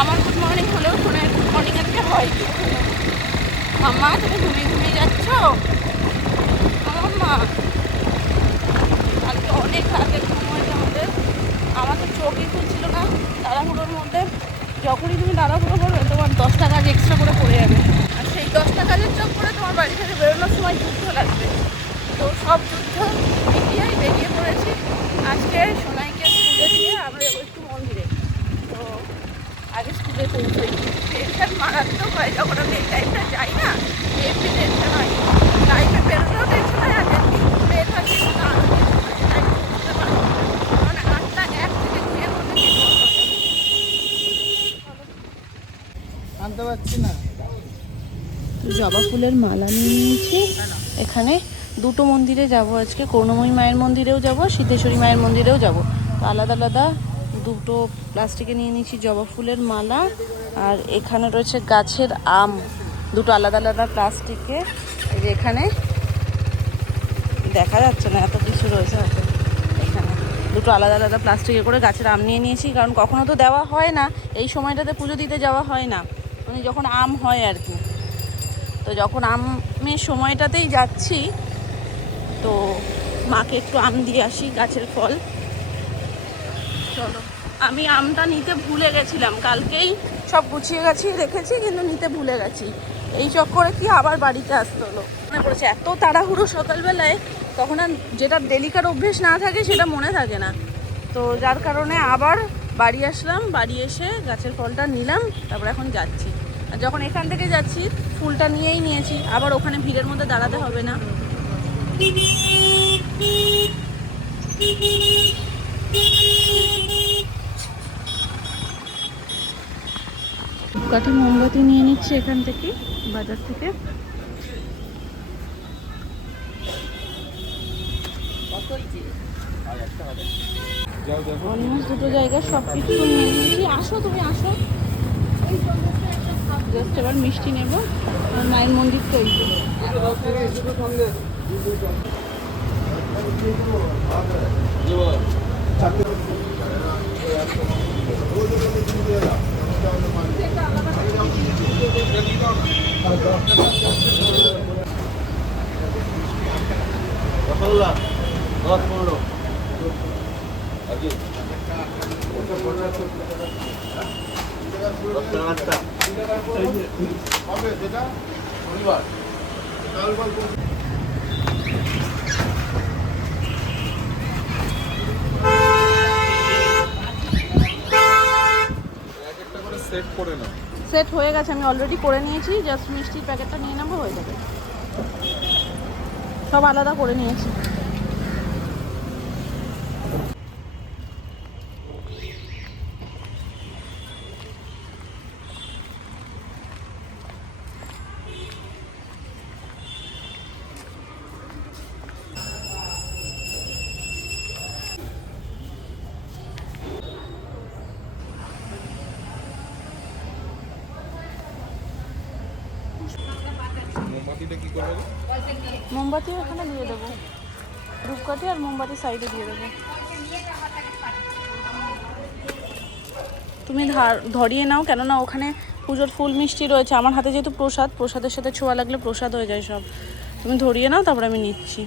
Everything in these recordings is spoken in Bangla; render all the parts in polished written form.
আমার গুড মর্নিং হলেও সোনার গুড মর্নিং আজকে হয়। মাম্মা তুমি ঘুমিয়ে যাচ্ছ? মাম্মা কালকে অনেক রাতে ঘুম হয়েছে আমাদের। আমার তো চোখই খুলছিল না তাড়াহুড়োর মধ্যে। যখনই তুমি তাড়াহুড়ো করবে তোমার 10টা কাজ এক্সট্রা করে পড়ে যাবে, আর সেই 10টা কাজের চোখ করে তোমার বাড়ি থেকে বেরোনোর সময় যুদ্ধ লাগবে। তো সব যুদ্ধ মিটিয়েই বেরিয়ে পড়েছি। আজকে সোনাইকে স্কুলে দিয়ে আমরা যাবো একটু মন্দিরে। তো আগে স্কুলে পৌঁছাই। টেনশন মারাত্মক হয় যখন আমি এই টাইমটা যাই না, এমনি টেনশন হয়, টাইমে বেরোতেও টেনশন হয়, আর যেমনি স্কুলে থাকি না টাইমে পৌঁছতে পারবো না। মানে 8টা 1 থেকে 2 মধ্যে আনতে পারছি না। জবা ফুলের মালা নিয়ে নিয়েছি। এখানে দুটো মন্দিরে যাব আজকে, করুণাময়ী মায়ের মন্দিরেও যাব, সিদ্ধেশ্বরী মায়ের মন্দিরেও যাব। তো আলাদা আলাদা দুটো প্লাস্টিকে নিয়ে নিয়েছি জবা ফুলের মালা। আর এখানে রয়েছে গাছের আম, দুটো আলাদা আলাদা প্লাস্টিকে। এই যে এখানে দেখা যাচ্ছে না, এত কিছু রয়েছে হাতে। এখানে দুটো আলাদা আলাদা প্লাস্টিকে করে গাছের আম নিয়ে নিয়েছি, কারণ কখনো তো দেওয়া হয় না, এই সময়টাতে পুজো দিতে যাওয়া হয় না, মানে যখন আম হয় আর কি। তো যখন আমের সময়টাতেই যাচ্ছি, তো মাকে একটু আম দিয়ে আসি, গাছের ফল। চলো, আমি আমটা নিতে ভুলে গেছিলাম, কালকেই সব গুছিয়ে গাছিয়ে রেখেছি, কিন্তু নিতে ভুলে গেছি। এই চক্করে কি আবার বাড়িতে আসতে হলো। মনে পড়েছে এত তাড়াহুড়ো সকালবেলায়, তখন আর যেটা ডেলিকার অভ্যেস না থাকে সেটা মনে থাকে না। তো যার কারণে আবার বাড়ি আসলাম, বাড়ি এসে গাছের ফলটা নিলাম, তারপর এখন যাচ্ছি। আর যখন এখান থেকে যাচ্ছি ফুলটা নিয়েই নিয়েছি, আবার ওখানে ভিড়ের মধ্যে দাঁড়াতে হবে না। কাঠি মোমবাতি নিয়ে নিচ্ছি এখান থেকে, বাজার থেকে। অলমোস্ট দুটো জায়গায় সব কিছু নিয়ে নিয়েছি। আসো তুমি আসো, জাস্ট এবার মিষ্টি নেব। আর মায়ের মন্দির তো এই রসগোল্লা 10-15 সেট হয়ে গেছে, আমি অলরেডি করে নিয়েছি, জাস্ট মিষ্টির প্যাকেটটা নিয়ে নেবো, হয়ে যাবে। সব আলাদা করে নিয়েছি। মোমবাতিও এখানে দিয়ে দেবো, ধূপকাঠি আর মোমবাতি সাইডে দিয়ে দেবো। তুমি ধরিয়ে নাও, কেননা ওখানে পুজোর ফুল মিষ্টি রয়েছে। আমার হাতে যেহেতু প্রসাদ, প্রসাদের সাথে ছোঁয়া লাগলে প্রসাদ হয়ে যায় সব। তুমি ধরিয়ে নাও, তারপরে আমি নিচ্ছি।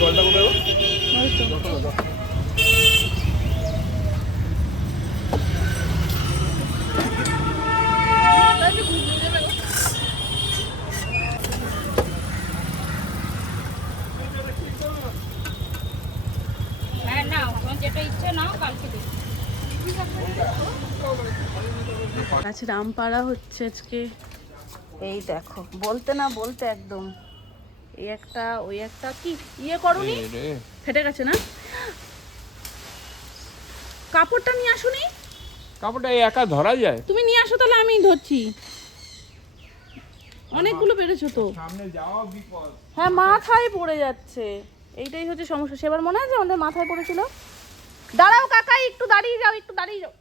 জলটা কোথায়? গাছের আম পাড়া হচ্ছে আজকে। এই দেখো, বলতে না বলতে একদম এই একটা ওই একটা কি ইয়ে করোনি, ফেটে গেছে না? কাপড়টা নিয়ে আসুনি? কাপড়টা একা ধরা যায়? তুমি নিয়ে আসো তাহলে, আমি আমি ধরছি, অনেকগুলো পেরেছো তো। সামনে যাওয়া বিপদ। হ্যাঁ মাথায় পড়ে যাচ্ছে, এইটাই হচ্ছে সমস্যা। সেবার মনে আছে আমাদের মাথায় পড়েছিল? দাঁড়াও কাকাই, একটু দাঁড়িয়ে যাও, একটু দাঁড়িয়ে যাও।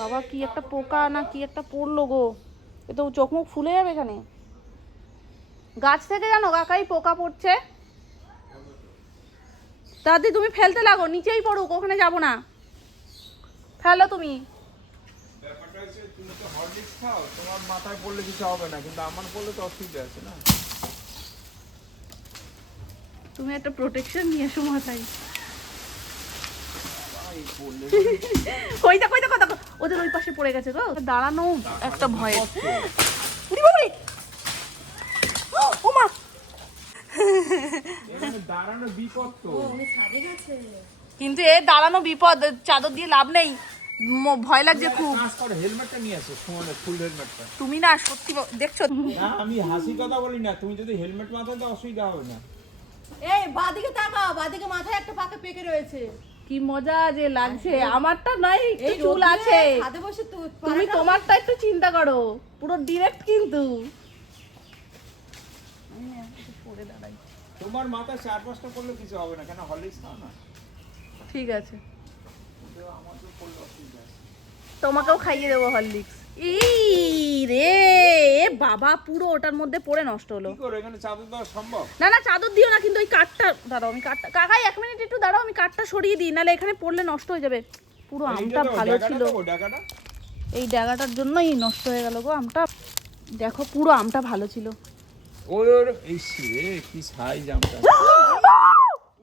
বাবা কি একটা পোকা না কি একটা পড়লো গো, এ তো চোখ মুখ ফুলে যাবে এখানে। গাছ থেকে জানো কাকাই পোকা পড়ছে। দাদি তুমি ফেলতে লাগো, নিচেই পড়ুক, ওখানে যাবো না, ফেলো তুমি। ব্যাপারটা হচ্ছে তুমি তো হরলিক্স খাও, তোমার মাথায় পড়লে কিছু হবে না, কিন্তু আমার পড়লে তো অসুবিধা আছে না। তুমি একটা প্রোটেকশন নিয়ে এসো মাথায়। ভাই পড়লে ওই দেখো ওই দেখো দেখো, ওদের ওই পাশে পড়ে গেছে গো, দাঁড়ানো একটা ভয়। ও মা, এখানে দাঁড়ানো বিপদ তো। কিন্তু এ দাঁড়ানো বিপদ, চাদর দিয়ে লাভ নেই, ভয় লাগছে খুব। হেলমেটটা নিয়ে আসো, সুমনের ফুল হেলমেটটা। তুমি না সত্যি দেখছো, না আমি হাসি কথা বলি না, তুমি যদি হেলমেট মাথায় তো অসুবিধা হবে না। এই বাদিকে তাকাও, বাদিকে মাথায় একটা পাকা পেকে রয়েছে। কি মজা যে লাগছে। আমারটা নাই, একটু চুল আছে, ছাদে বসে তুমি তোমারটা একটু চিন্তা করো, পুরো ডিরেক্ট কিন্তু। পরে দাঁড়াই, তোমার মাথায় 4-5টা পড়লে কিছু হবে না, কেন হরলিক্স খাও না। ঠিক আছে, কিন্তু আমার তো পড়লে অসুবিধা আছে। তোমাকেও খাইয়ে দেবো হরলিক্স। রে বাবা, পুরো ওটার মধ্যে পড়ে নষ্ট হলো। কি করো, এখানে চাদর দেওয়া সম্ভব? না না চাদর দিও না, কিন্তু ওই কাঠটা দাঁড়াও, আমি কাঠটা, কাকাই 1 মিনিট একটু দাঁড়াও, আমি কাঠটা সরিয়ে দিই, নাহলে এখানে পড়লে নষ্ট হয়ে যাবে। পুরো আমটা ভালো ছিল, ডাকাটা এই ড্যাগাটার জন্যই নষ্ট হয়ে গেল গো আমটা। দেখো পুরো আমটা ভালো ছিল। ওর এই রে কি সাইজ আমটা।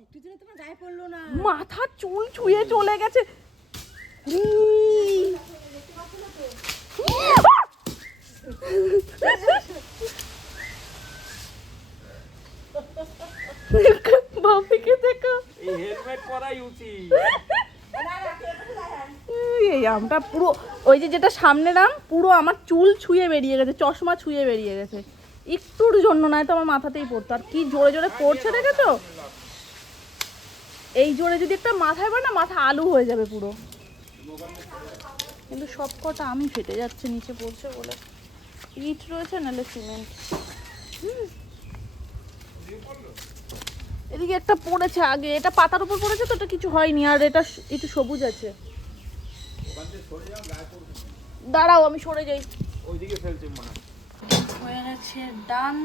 একটু জন্য তোমার গায়ে পড়লো না। মাথার চুল ছুঁয়ে চলে গেছে। বাপিকে দেখো, এই হেলমেট পরাই উচিত। এই আমটা পুরো, ওই যে যেটা সামনের আম, পুরো আমার চুল ছুঁয়ে বেরিয়ে গেছে, চশমা ছুঁয়ে বেরিয়ে গেছে, একটুর জন্য নয় তো আমার মাথাতেই পড়তো। আর কি জোরে জোরে পড়ছে দেখেছো, এই জোরে যদি একটা মাথায় পড়ে না, মাথা আলু হয়ে যাবে পুরো। কিন্তু সব কটা আমি ফেটে যাচ্ছে নিচে পড়ছে বলে। ইট রয়েছে নাহলে সিমেন্ট। এদিকে একটা পড়েছে আগে, এটা পাতার উপর পড়েছে তো এটা কিছু হয়নি, আর এটা একটু সবুজ আছে। দাঁড়াও আমি সরে যাই। ওইদিকে ফেলছে মনে হয়। হয়ে গেছে ডান।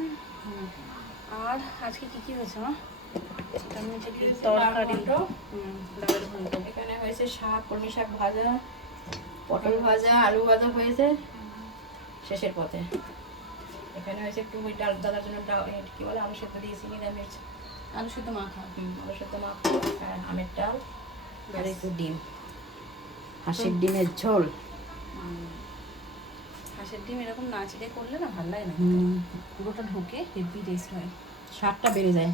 আর আজকে কি কি হয়েছে মা? এটা হচ্ছে কি তরকারি, ডালের ঘন্ট। এখানে হয়েছে শাক, কলমি শাক ভাজা, পটল ভাজা, আলু ভাজা হয়েছে শেষের পথে। এখানে হয়েছে একটু ওই ডাল দাদার জন্য কি বলে আলু সেদ্ধ দিয়েছি, নিরামিষ আলু সিদ্ধ মাখা। আলু সেদ্ধ মাখো, আর আমের ডাল, আর একটু ডিম, হাঁসের ডিমের ঝোল। হাঁসের ডিম এরকম নাচিয়ে করলে না ভালো লাগে না, পুরোটা ঢুকে হেভি টেস্ট হয়, স্বাদটা বেড়ে যায়।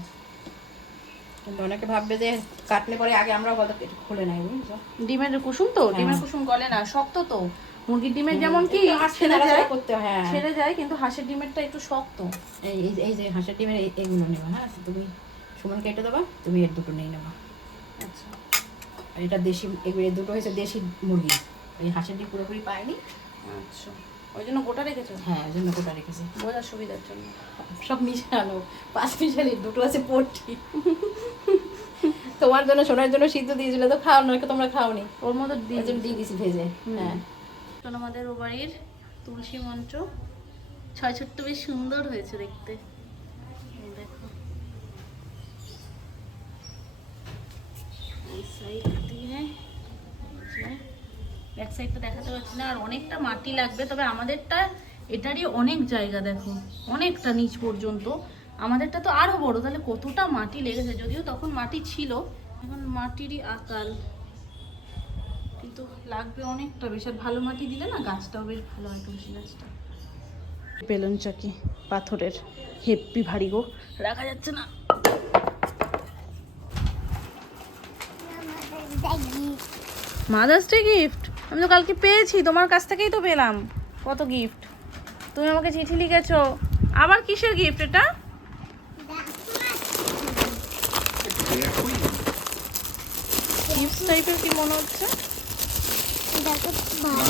কিন্তু অনেকে ভাববে যে কাটলে পরে আগে আমরাও বলতে একটু খুলে নাই, বুঝছো? ডিমের কুসুম তো, ডিমের কুসুম গলে না, শক্ত তো। মুরগির ডিমের যেমন কি ছেড়ে যায়, করতে হয়, হ্যাঁ ছেড়ে যায়, কিন্তু হাঁসের ডিমেরটা একটু শক্ত। এই এই যে হাঁসের ডিমের এইগুলো নেবা, হ্যাঁ তুমি সুমন কেটে দেবা, তুমি এর দুটো নিয়ে নেবা। আচ্ছা, আর এটা দেশি, এগুলো দুটো হয়েছে দেশি মুরগি, এই হাঁসের ডিম পুরোপুরি পায়নি। আচ্ছা, ওই জন্য গোটা রেখেছো? হ্যাঁ ওই জন্য গোটা রেখেছি, বোঝার সুবিধার জন্য। সব মিশানো, 5 মিশালি, দুটো আছে পট্টি। তোমার জন্য সোনার জন্য সিদ্ধ দিয়েছিল তো, খাও না, তোমরা খাওনি, ওর মধ্যে ওই জন্য দিয়ে দিয়েছি ভেজে। হ্যাঁ আমাদের ও বাড়ির তুলসী মঞ্চ 6 ছোট্ট, বেশ সুন্দর হয়েছে দেখতে। দেখো এই সাইড দিয়ে, ব্যাক সাইডটা দেখাতে পারছি না, আর অনেকটা মাটি লাগবে। তবে আমাদেরটা এটারই অনেক জায়গা, দেখো অনেকটা নিচ পর্যন্ত। আমাদেরটা তো আরো বড়, তাহলে কতটা মাটি লেগেছে। যদিও তখন মাটি ছিল, এখন মাটিরই আকাল, কিন্তু লাগবে অনেকটা বেশ। আর ভালো মাটি দিলে না গাছটাও বেশ ভালো হয়, তুলসী গাছটা। বেলুন চাকি পাথরের, হেব্বি ভারী গো, রাখা যাচ্ছে না। মাদার্স ডে গিফট আমি তো কালকে পেয়েছি, তোমার কাছ থেকেই তো পেলাম। কত গিফট, তুমি আমাকে চিঠি লিখেছো। আবার কিসের গিফট এটা? গিফট টাইপের কি মনে হচ্ছে। দেখো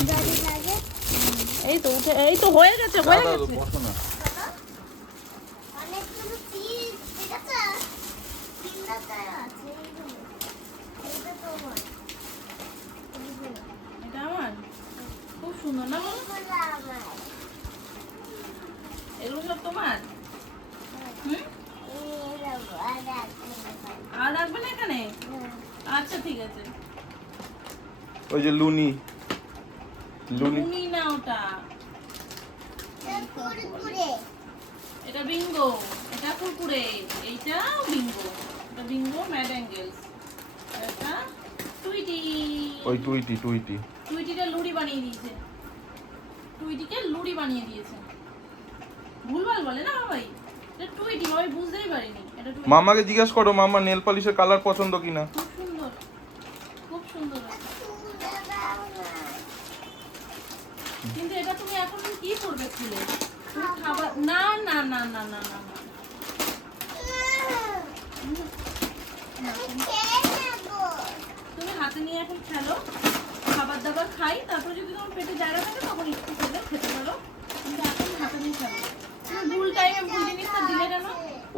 ভারী লাগে। এই তো উঠে, এই তো হয়ে গেছে, হয়ে দাদা গেছে। বসো না। অনেকগুলো চিজ, ঠিক আছে? তিনটা আছে এইগুলো। এইটা তোমার। এইগুলো। এটা আমার খুব সুন্দর না বলো? এইগুলো আমার। এগুলো সব তোমার? হুম? এই দেখো, আর রাখতে পারি। আর রাখবে না এখানে? আচ্ছা ঠিক আছে। ওই যে লুনি লুনি লুনি না ওটা, কুরকুরে। এটা বিঙ্গো, এটা কুরকুরে, এইটাও বিঙ্গো, এটা বিঙ্গো ম্যাড অ্যাঙ্গেলস, আর এটা টুইটি। ওই টুইটি টুইটি টুইটিটা লুড়ি বানিয়ে দিয়েছে, টুইটিকে লুড়ি বানিয়ে দিয়েছে। ভুলভাল বলে না বাবাই, এটা টুইটি, বাবাই বুঝতেই পারিনি এটা টুইটি। মামাকে জিজ্ঞেস করো মামা নেল পলিশের কালার পছন্দ কিনা। খুব সুন্দর, খুব সুন্দর। কিন্তু এটা তুমি এখন কি করবে খুলে? তুমি খাবার, না না না না না না না। তুমি হাতে নিয়ে এখন খেলো, খাবার দাবার খাই, তারপর যদি তোমার পেটে জায়গা থাকে তখন একটু খেলে খেতে পারো, কিন্তু এখন হাতে নিয়ে খেলো। তুমি ভুল টাইমে ভুল জিনিসটা দিলে কেন?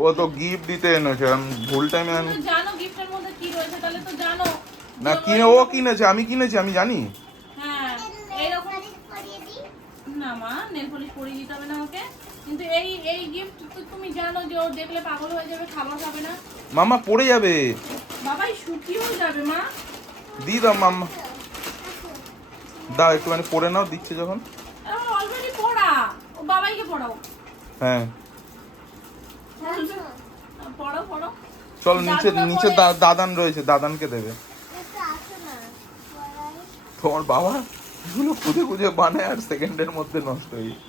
ও তো গিফট দিতে এনেছে, আমি ভুল টাইমে আমি তুমি জানো গিফটের মধ্যে কি রয়েছে, তাহলে তো জানো। না কিনে ও কিনেছে, আমি কিনেছি, আমি জানি। হ্যাঁ এইরকম না মা, নেল পলিশ পরিয়ে দিতে হবে না ওকে, কিন্তু এই এই গিফট তো তুমি জানো যে ও দেখলে পাগল হয়ে যাবে, খাবার খাবে না। মামা পড়ে যাবে। বাবাই শুকিয়েও যাবে মা। দি দাও মাম্মা, দাও একটুখানি পড়ে নাও, দিচ্ছে যখন। অলরেডি পড়া, ও বাবাইকে পড়াও। হ্যাঁ পড়ো পড়ো। চল নিচে দাদুরা নিচে পড়ে। দাদান রয়েছে, দাদানকে দেবে। এটা আছে না, পড়াই। তোমার বাবা এগুলো খুঁজে খুঁজে বানায় আর সেকেন্ডের মধ্যে নষ্ট হয়ে যায়।